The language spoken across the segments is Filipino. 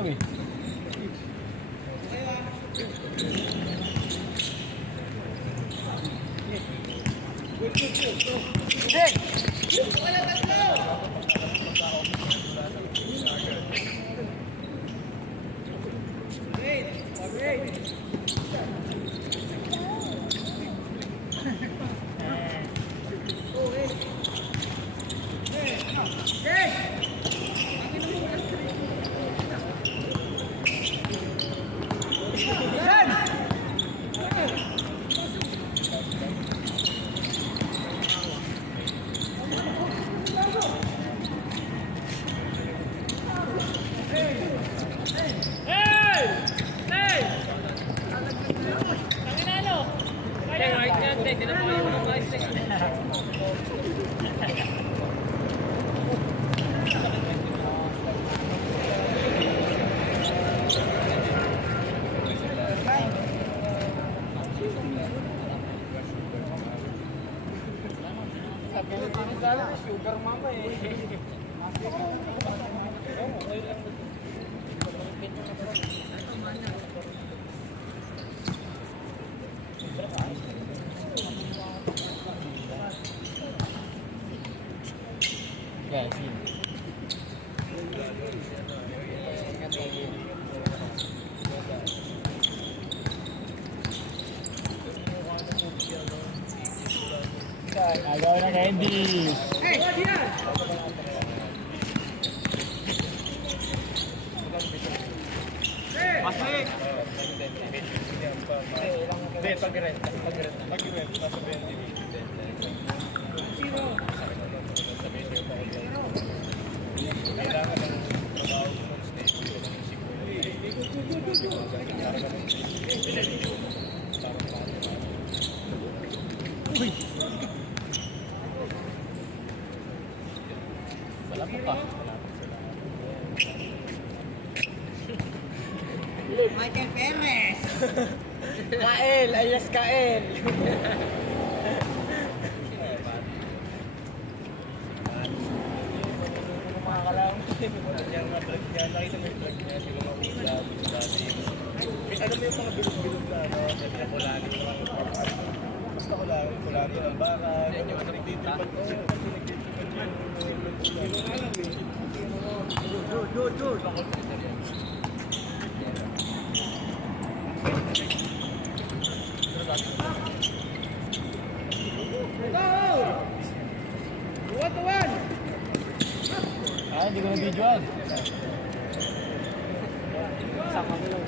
ayaw eh. Sugar mama eh. Yeah, see. Agaw na candy. Masik. Hindi, pag-rent. Pag-rent, nasa 20. Kailangan ng trabaho ng state. Uy! Wala pa pa. Michael Perez. Kael, ayas Kael. Mga kalawang yung mga drug niya, nakita mo yung drug niya, sila mga ulam, dati. Alam mo yung mga bilog-bilog na, no? Kaya kulani, basta kulani ng baka, yan yung nagtitripan ko. Dude. Hindi ko na-videoan. Sama mo yun.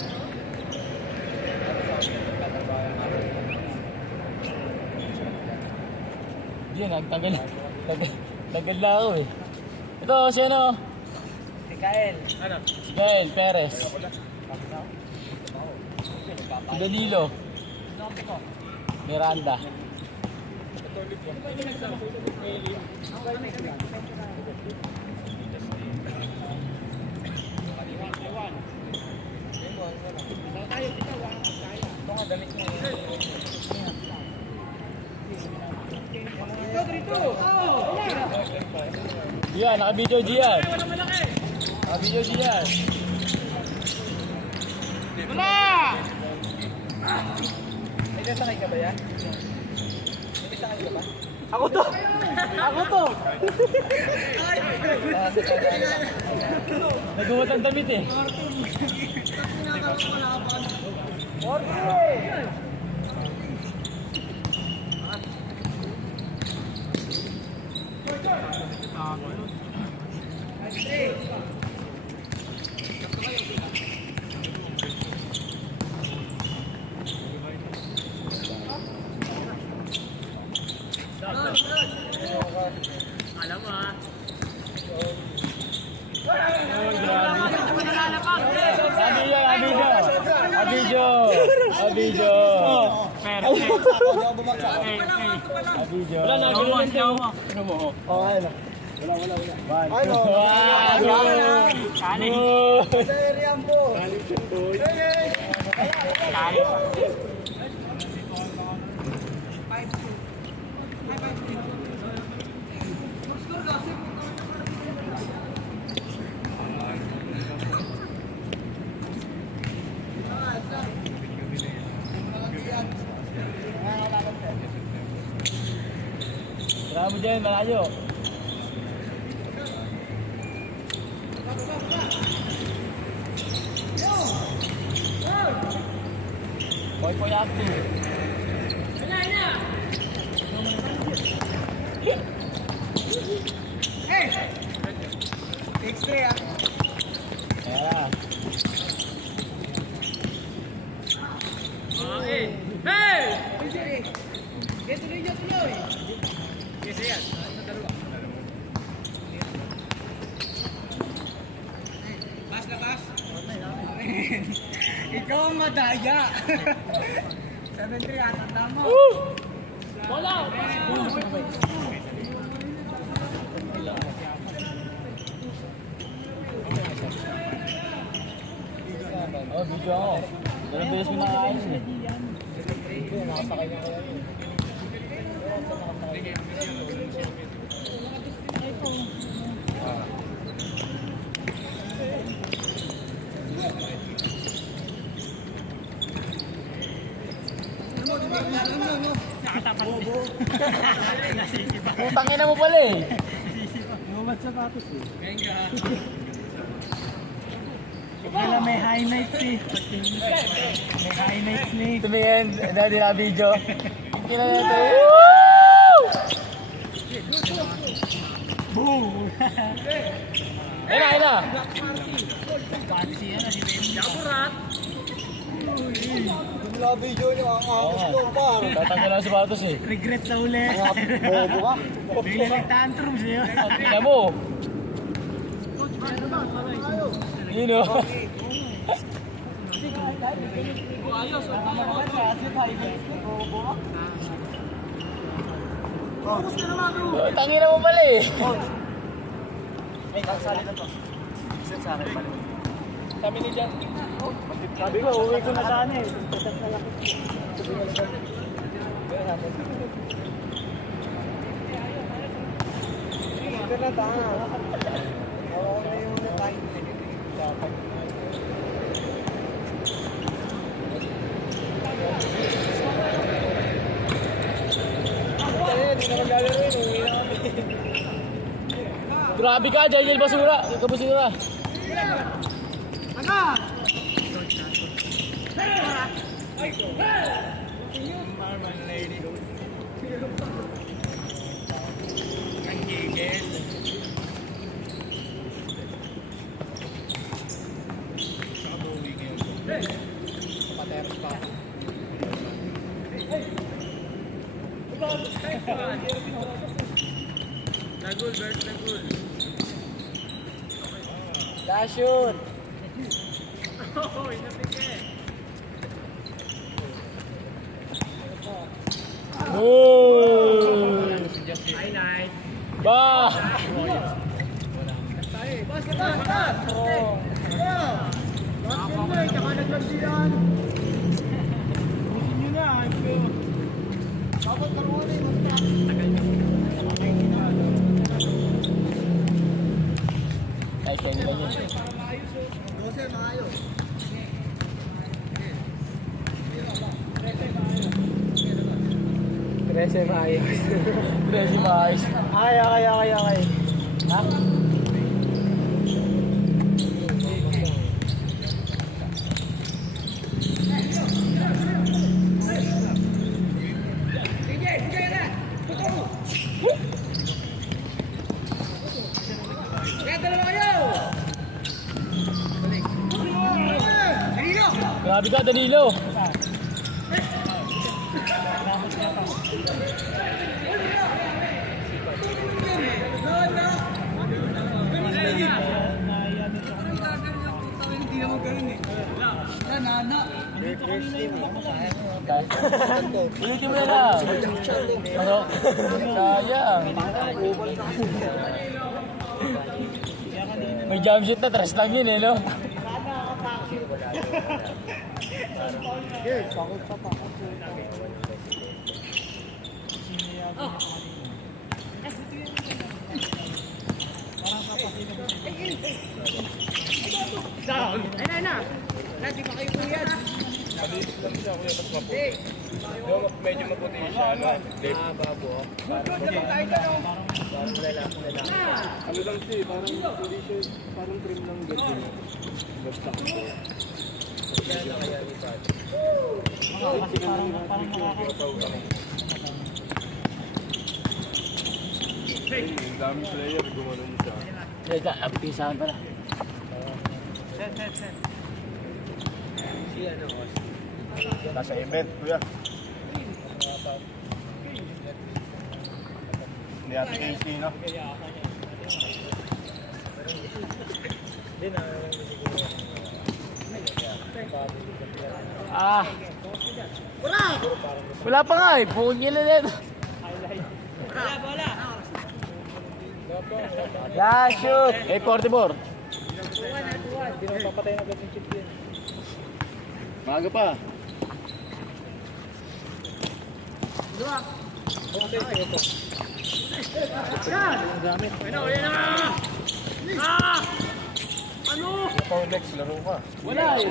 Diyan, nagtagal na ako eh. Ito, si ano? Si Kael. Ano? Si Gael Perez. Si Danilo. Miranda. Ito nga damit mo. Diyan, naka-video diyan. Naka-video diyan. Wala! May nasakay ka ba yan? May nasakay ka ba? Ako to! Nagumat ang damit eh. Alam mo ah. Abidjo. Wala na, gano'n lang. Ano mo? Oo, ayun. Wala. Ano? Kani. Serian po. Kani. Grabe dyan, malayo. Poy active. X3 ah. Ayan. Tuloy niya, tuloy. Bas na bas. Ikaw ang madaya. 7-3 ata tama. Wala! Oh, video ako. Ganun bilis mo nakakain eh. Nakasakay na kaya yun. Putang ina mo pala eh. Lumad sapatos eh. Wala may highlights eh. May highlights ni. Tumingin, dahil na video. Hindi na ito. Boom! Ayun na. Fancy yan, si Ben. Jaburat! Wala video niyo ang ahos ko, par. Tatanggal lang sa sapatos eh. Regret sa uli. Bobo ka. Bigla nag-tantrum sa'yo. Tingnan mo. Yun o. Tangina mo pala eh. Ay, kasali na to. Isa sa akin pala. Sabi ni Jan. Sabi ko, uwi ko na sana eh. Ito na ta. Oo, na yung time. Hindi na maglalaro yun. Uwi na kami. Grabe ka, Jajel Basura. Kabusura. Marman lady. Pateros pa. Nagul, Bert, nagul. Last shoot. Oh! Highlight. Ba! Ay, kaya nila yun. Trese maayos. Ready maayos. Ay, okay. Ha? Grabe ka, Danilo. Ulitin mo na lang. Ano? Sayang. May jump shoot na, tres lang yun eh, no? Down! Ayun na! Wala, di pa kayo kuya. Maliit lang siya, kuya, tapos maputi. Medyo maputi siya, ano? Lip. Ano lang siya, parang hindi siya, parang trim lang ganyan. Basta ko. Kaya kaya ni Pat. Kasi parang makakaroon. Ang daming player, gumanon siya. Teka, pisahan pala. Nasa event, kuya. Ni Ate Casey, no? Ah! Wala pa nga eh. Bukod nila din. Last shoot! Eh, 44. Maga pa. Ikaw, Lex, laro ka. Wala eh.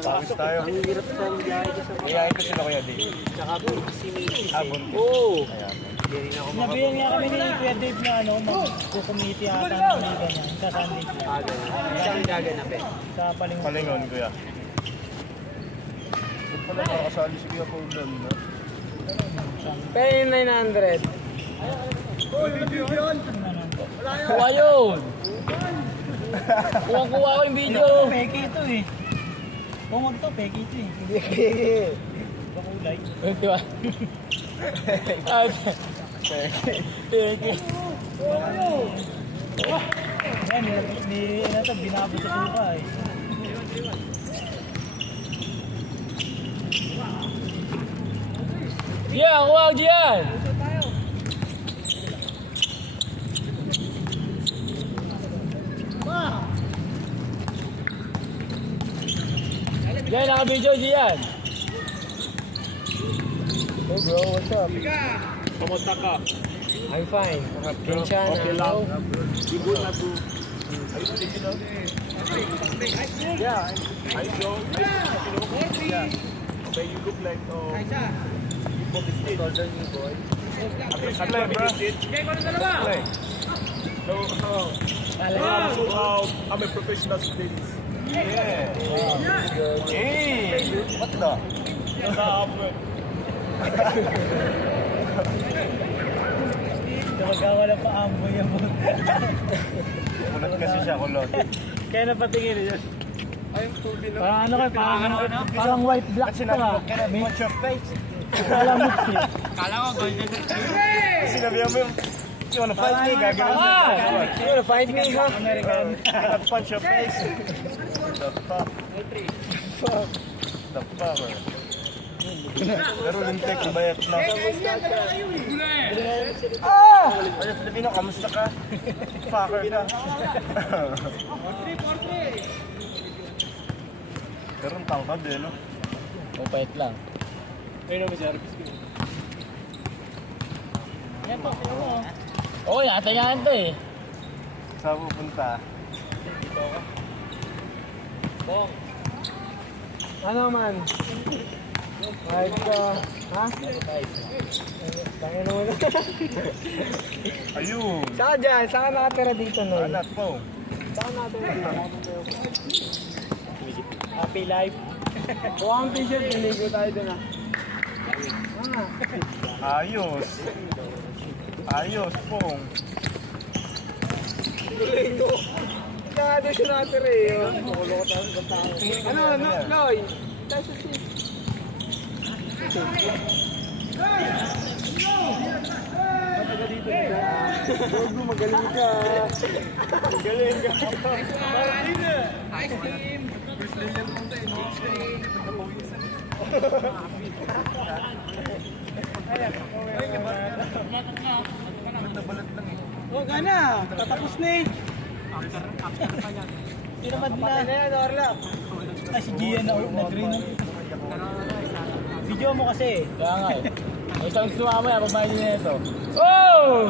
Pawis tayo. Ang hirap sa biyahe ko sa kaya ito sila kuya Dave. Tsaka po si Miki. Habon. Oo. Ayan. Nabihan nga kami ni Kuya Dave na ano, mag-community ata ng liga niya sa Sunday. Saan gaganapin? Sa Palingon. Palingon, kuya. Ba't pala makakasali si Kuya Paul no? Pero yung 900. Kuha yun. Kuha ko yung video. Peke ito eh. Kung to, peke ito eh. Hindi kaya. Kakulay. Di ba? Ay, peke. Yan, binabot sa tuka eh. Yan, kuha ko dyan. Yan, naka-video dyan. Hey bro, what's up? Kamusta ka? I'm fine. Kenshan, Okay lang. You good na bro? Are you taking out? Yeah. I know. Yeah. Okay, you look like you from the state. Golden you boy. Okay, play bro. Play. No, I'm a professional student. Yeah. Hey, what the? Magkawala pa ambo yan po. Kunat kasi siya, kulot. Kaya napatingin yun. Parang ano kayo, parang white black Kasi pa. cannot watch your face. Kala mix eh. Sinabihan mo yung, you wanna fight me, gagawin mo. You wanna fight me, ha? American. Cannot punch your face. The fuck? The fuck, man. Pero lintek, bayat na. Ah! Ano Filipino, kamusta ka? Fucker ka. Pero ang tangkad eh, no? Upait lang. Ayun naman si Arbis ko. Yan po, sino mo? Oo, natingaan to eh. Saan pupunta? Ano man? Kahit ka, ha? Tangin mo na. Ayun! Saan ka dyan? Saan ka nakatira dito, Noy? Alat mo. Saan ka nakatira dito? Happy life. Kuha ang t-shirt, niligo tayo dun ah. Ayos. Ayos, pong. Niligo. Kaya nga doon siya nakatira eh. Makulo ko tayo sa tao. Ano, Noy? Tayo sa seat. Bobo, magaling ka. Magaling ka. Ice cream. Huwag ka na. Tatapos na eh. Tinamad na. Ano yan, Orla? Ay, si Gian na green. Video mo kasi. Kaya nga eh. May isang gusto mamaya, pagmahin nyo na ito. Oh!